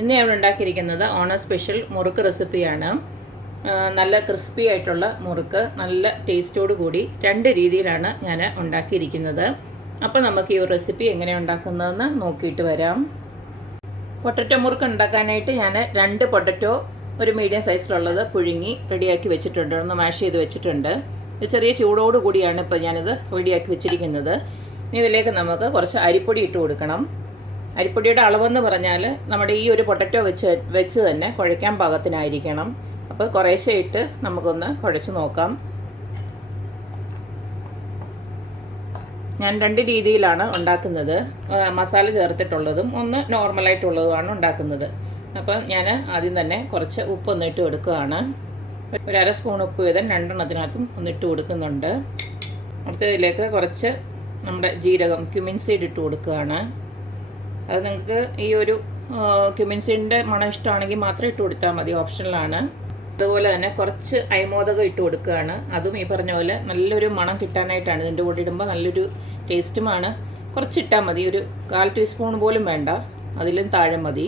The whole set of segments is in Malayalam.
ഇന്ന് ഞാൻ ഉണ്ടാക്കിയിരിക്കുന്നത് ഓണം സ്പെഷ്യൽ മുറുക്ക് റെസിപ്പിയാണ്. നല്ല ക്രിസ്പി ആയിട്ടുള്ള മുറുക്ക്, നല്ല ടേസ്റ്റോട് കൂടി 2 രീതിയിലാണ് ഞാൻ ഉണ്ടാക്കിയിരിക്കുന്നത്. അപ്പോൾ നമുക്ക് ഈ ഒരു റെസിപ്പി എങ്ങനെ ഉണ്ടാക്കുന്നതെന്ന് നോക്കിയിട്ട് വരാം. പൊട്ടറ്റോ മുറുക്ക് ഉണ്ടാക്കാനായിട്ട് ഞാൻ 2 പൊട്ടറ്റോ ഒരു മീഡിയം സൈസിലുള്ളത് പുഴുങ്ങി റെഡിയാക്കി വെച്ചിട്ടുണ്ട്, ഒന്ന് മാഷ് ചെയ്ത് വെച്ചിട്ടുണ്ട്. ഇത് ചെറിയ ചൂടോട് കൂടിയാണ് ഇപ്പോൾ ഞാനിത് റെഡിയാക്കി വെച്ചിരിക്കുന്നത്. ഇനി ഇതിലേക്ക് നമുക്ക് കുറച്ച് അരിപ്പൊടി ഇട്ട് കൊടുക്കണം. അരിപ്പൊടിയുടെ അളവെന്ന് പറഞ്ഞാൽ നമ്മുടെ ഈ ഒരു പൊട്ടറ്റോ വെച്ച് തന്നെ കുഴയ്ക്കാൻ പാകത്തിനായിരിക്കണം. അപ്പോൾ കുറേശ്ശെ ഇട്ട് നമുക്കൊന്ന് കുഴച്ച് നോക്കാം. ഞാൻ 2 രീതിയിലാണ് ഉണ്ടാക്കുന്നത്, മസാല ചേർത്തിട്ടുള്ളതും ഒന്ന് നോർമലായിട്ടുള്ളതുമാണ് ഉണ്ടാക്കുന്നത്. അപ്പം ഞാൻ ആദ്യം തന്നെ കുറച്ച് ഉപ്പൊന്ന് ഇട്ട് കൊടുക്കുകയാണ്. ഒരു 1/2 സ്പൂൺ ഉപ്പ് വീതം 2 എണ്ണത്തിനകത്തും ഒന്നിട്ട് കൊടുക്കുന്നുണ്ട്. അടുത്തതിലേക്ക് കുറച്ച് നമ്മുടെ ജീരകം, ക്യുമിൻ സീഡ് ഇട്ട് കൊടുക്കുകയാണ്. അത് നിങ്ങൾക്ക് ഈ ഒരു ക്യുമിൻ സീഡിൻ്റെ മണം ഇഷ്ടമാണെങ്കിൽ മാത്രം ഇട്ട് കൊടുത്താൽ മതി, ഓപ്ഷണലാണ്. അതുപോലെ തന്നെ കുറച്ച് അയമോദകം ഇട്ട് കൊടുക്കുകയാണ്. അതും ഈ പറഞ്ഞ പോലെ നല്ലൊരു മണം കിട്ടാനായിട്ടാണ്. ഇതിൻ്റെ കൂടെ ഇടുമ്പോൾ നല്ലൊരു ടേസ്റ്റുമാണ്. കുറച്ചിട്ടാൽ മതി, ഒരു 1/4 ടീസ്പൂൺ പോലും വേണ്ട, അതിലും താഴെ മതി.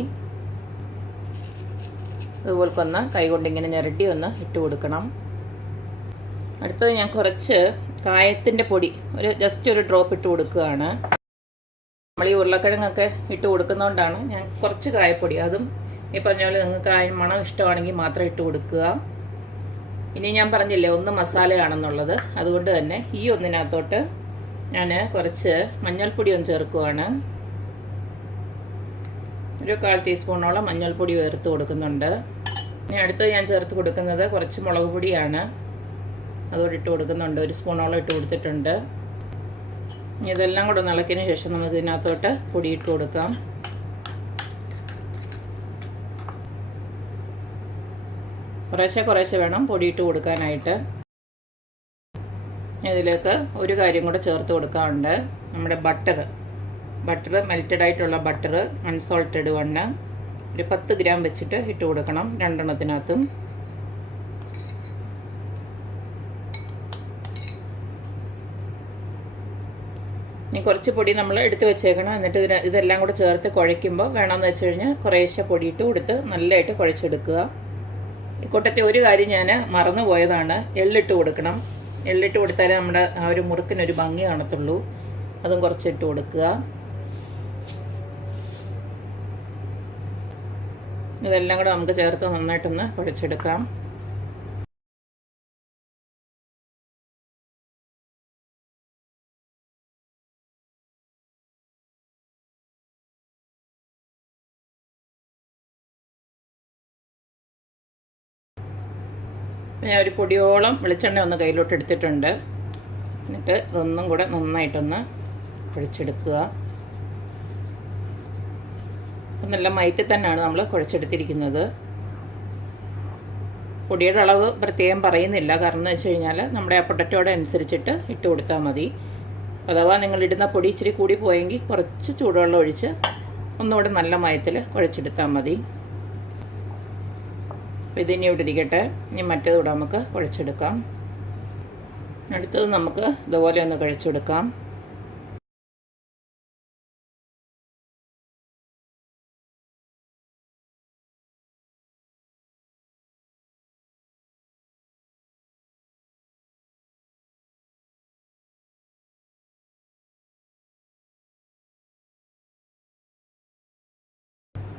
അതുപോലൊന്ന് കൈകൊണ്ട് ഇങ്ങനെ ഞെരട്ടി ഒന്ന് ഇട്ട് കൊടുക്കണം. അടുത്തത് ഞാൻ കുറച്ച് കായത്തിൻ്റെ പൊടി ജസ്റ്റ് ഒരു ഡ്രോപ്പ് ഇട്ട് കൊടുക്കുകയാണ്. നമ്മൾ ഈ ഉരുളക്കിഴങ്ങൊക്കെ ഇട്ട് കൊടുക്കുന്നതുകൊണ്ടാണ് ഞാൻ കുറച്ച് കായപ്പൊടി, അതും ഈ പറഞ്ഞ പോലെ നിങ്ങൾക്ക് മണം ഇഷ്ടമാണെങ്കിൽ മാത്രം ഇട്ട് കൊടുക്കുക. ഇനി ഞാൻ പറഞ്ഞില്ലേ ഒന്ന് മസാലയാണെന്നുള്ളത്, അതുകൊണ്ട് തന്നെ ഈ ഒന്നിനകത്തോട്ട് ഞാൻ കുറച്ച് മഞ്ഞൾപ്പൊടി ഒന്ന് ചേർക്കുകയാണ്. ഒരു 1/4 ടീസ്പൂണോളം മഞ്ഞൾപ്പൊടി ചേർത്ത് കൊടുക്കുന്നുണ്ട്. ഇനി അടുത്തത് ഞാൻ ചേർത്ത് കൊടുക്കുന്നത് കുറച്ച് മുളക് പൊടിയാണ്, അതോടെ ഇട്ട് കൊടുക്കുന്നുണ്ട്. 1 സ്പൂണോളം ഇട്ട് കൊടുത്തിട്ടുണ്ട്. ഇതെല്ലാം കൂടെ ഇളക്കിയതിന് ശേഷം നമുക്ക് ഇതിനകത്തോട്ട് പൊടി ഇട്ട് കൊടുക്കാം. കുറേശ്ശെ വേണം പൊടിയിട്ട് കൊടുക്കാനായിട്ട്. ഇതിലേക്ക് ഒരു കാര്യം കൂടെ ചേർത്ത് കൊടുക്കാറുണ്ട്, നമ്മുടെ ബട്ടർ മെൽറ്റഡ് ആയിട്ടുള്ള ബട്ടർ അൺസോൾട്ടഡ് 1 ഒരു 10 ഗ്രാം വെച്ചിട്ട് ഇട്ട് കൊടുക്കണം 2 എണ്ണത്തിനകത്തും. ഇനി കുറച്ച് പൊടി നമ്മൾ എടുത്ത് വെച്ചേക്കണം. എന്നിട്ട് ഇതെല്ലാം കൂടെ ചേർത്ത് കുഴയ്ക്കുമ്പോൾ വേണമെന്ന് വെച്ച് കഴിഞ്ഞാൽ കുറേശ്ശെ പൊടിയിട്ട് കൊടുത്ത് നല്ലതായിട്ട് കുഴച്ചെടുക്കുക. ഈ കൂട്ടത്തിൽ ഒരു കാര്യം ഞാൻ മറന്നു പോയതാണ്, എള്ളിട്ട് കൊടുക്കണം. എള്ളിട്ട് കൊടുത്താലേ നമ്മുടെ ആ ഒരു മുറുക്കിനൊരു ഭംഗി കാണത്തുള്ളൂ. അതും കുറച്ചിട്ട് കൊടുക്കുക. ഇതെല്ലാം കൂടെ നമുക്ക് ചേർത്ത് നന്നായിട്ടൊന്ന് കുഴച്ചെടുക്കാം. ഞാൻ ഒരു പൊടിയോളം വെളിച്ചെണ്ണ ഒന്ന് കയ്യിലോട്ട് എടുത്തിട്ടുണ്ട്. എന്നിട്ട് ഇതൊന്നും കൂടെ നന്നായിട്ടൊന്ന് കുഴച്ചെടുക്കുക. അപ്പം നല്ല മയത്തിൽ തന്നെയാണ് നമ്മൾ കുഴച്ചെടുത്തിരിക്കുന്നത്. പൊടിയുടെ അളവ് പ്രത്യേകം പറയുന്നില്ല, കാരണം എന്ന് വെച്ച് കഴിഞ്ഞാൽ നമ്മുടെ ആ പൊട്ടറ്റോടെ അനുസരിച്ചിട്ട് ഇട്ട് കൊടുത്താൽ മതി. അഥവാ നിങ്ങളിടുന്ന പൊടി ഇച്ചിരി കൂടി പോയെങ്കിൽ കുറച്ച് ചൂടുവെള്ളം ഒഴിച്ച് ഒന്നുകൂടെ നല്ല മയത്തിൽ കുഴച്ചെടുത്താൽ മതി. അപ്പോൾ ഇതിനി ഇവിടെ ഇരിക്കട്ടെ. ഇനി മറ്റേതുകൂടെ നമുക്ക് കുഴച്ചെടുക്കാം. അടുത്തത് നമുക്ക് ഇതുപോലെ ഒന്ന് കുഴച്ചെടുക്കാം.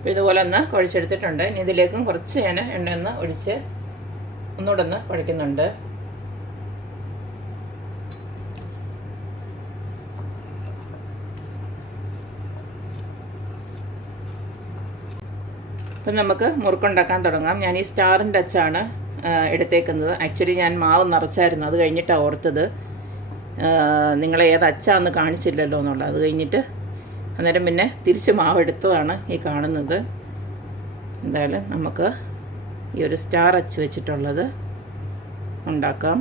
അപ്പോൾ ഇതുപോലെ ഒന്ന് കുഴച്ചെടുത്തിട്ടുണ്ട്. ഇനി ഇതിലേക്കും കുറച്ച് ഞാൻ എണ്ണയൊന്ന് ഒഴിച്ച് ഒന്നുകൂടെ ഒന്ന് കുഴയ്ക്കുന്നുണ്ട്. അപ്പം നമുക്ക് മുറുക്കുണ്ടാക്കാൻ തുടങ്ങാം. ഞാൻ ഈ സ്റ്റാറിൻ്റെ അച്ചാണ് എടുത്തേക്കുന്നത്. ആക്ച്വലി ഞാൻ മാവ് നിറച്ചായിരുന്നു, അത് കഴിഞ്ഞിട്ടാണ് ഓർത്തത് നിങ്ങളെ ഏത് അച്ചാന്ന് കാണിച്ചില്ലല്ലോ എന്നുള്ളത്. അത് കഴിഞ്ഞിട്ട് അന്നേരം പിന്നെ തിരിച്ച് മാവെടുത്തതാണ് ഈ കാണുന്നത്. എന്തായാലും നമുക്ക് ഈ ഒരു സ്റ്റാർ അച്ച് വെച്ചിട്ടുള്ളത് ഉണ്ടാക്കാം.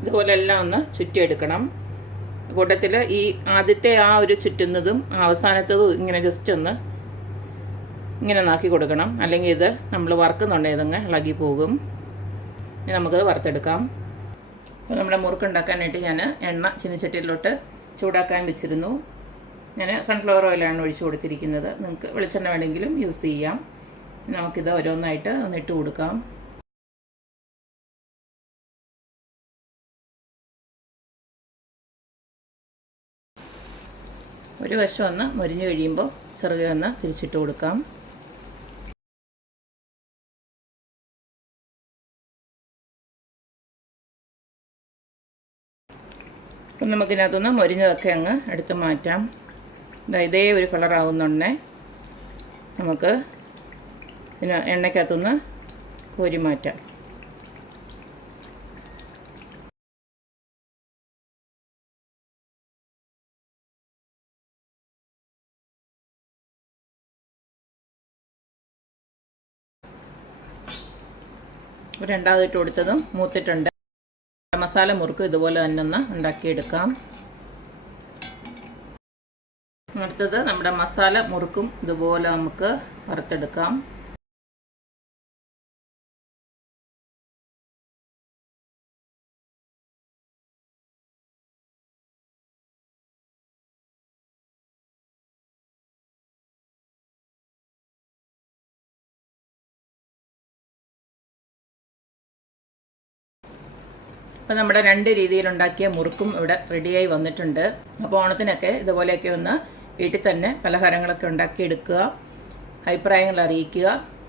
ഇതുപോലെ എല്ലാം ഒന്ന് ചുറ്റിയെടുക്കണം. കൂട്ടത്തിൽ ഈ ആദ്യത്തെ ആ ഒരു ചുറ്റുന്നതും അവസാനത്തതും ഇങ്ങനെ ജസ്റ്റ് ഒന്ന് ഇങ്ങനെ നാക്കി കൊടുക്കണം, അല്ലെങ്കിൽ ഇത് നമ്മൾ വറുക്കുന്നുണ്ടെങ്കിൽ ഇതങ്ങ് ഇളകി പോകും. ഇനി നമുക്കത് വറുത്തെടുക്കാം. അപ്പോൾ നമ്മുടെ മുറുക്കുണ്ടാക്കാനായിട്ട് ഞാൻ എണ്ണ ചീനച്ചട്ടിയിലോട്ട് ചൂടാക്കാൻ വെച്ചിരുന്നു. ഞാൻ സൺഫ്ലവർ ഓയിലാണ് ഒഴിച്ച് കൊടുത്തിരിക്കുന്നത്. നിങ്ങൾക്ക് വെളിച്ചെണ്ണ വേണമെങ്കിലും യൂസ് ചെയ്യാം. നമുക്കിത് ഓരോന്നായിട്ട് ഒന്ന് ഇട്ട് കൊടുക്കാം. ഒരു വശം ഒന്ന് മൊരിഞ്ഞ് കഴിയുമ്പോൾ ചെറുകെ ഒന്ന് തിരിച്ചിട്ട് കൊടുക്കാം. അപ്പം നമുക്കിതിനകത്തുനിന്ന് മൊരിഞ്ഞതൊക്കെ അങ്ങ് എടുത്ത് മാറ്റാം. ഇതേ ഒരു കളറാവുന്നുണ്ടേ നമുക്ക് ഇതിന് എണ്ണയ്ക്കകത്തുനിന്ന് കോരി മാറ്റാം. രണ്ടാമത് ഇട്ട് കൊടുത്തതും മൂത്തിട്ടുണ്ട്. മസാല മുറുക്ക് ഇതുപോലെ തന്നെ ഒന്ന് ഉണ്ടാക്കിയെടുക്കാം. അടുത്തത് നമ്മുടെ മസാല മുറുക്കും ഇതുപോലെ നമുക്ക് വറുത്തെടുക്കാം. അപ്പോൾ നമ്മുടെ 2 രീതിയിലുണ്ടാക്കിയ മുറുക്കും ഇവിടെ റെഡിയായി വന്നിട്ടുണ്ട്. അപ്പോൾ ഓണത്തിനൊക്കെ ഇതുപോലെയൊക്കെ ഒന്ന് വീട്ടിൽ തന്നെ പലഹാരങ്ങളൊക്കെ ഉണ്ടാക്കിയെടുക്കുക, അഭിപ്രായങ്ങൾ അറിയിക്കുക.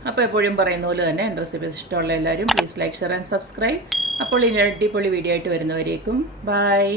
അപ്പോൾ എപ്പോഴും പറയുന്ന പോലെ തന്നെ എൻ്റെ റെസിപ്പീസ് ഇഷ്ടമുള്ള എല്ലാവരും please like, share and subscribe. അപ്പോൾ ഇനി അടിപൊളി വീഡിയോ ആയിട്ട് വരുന്നവരേക്കും ബൈ.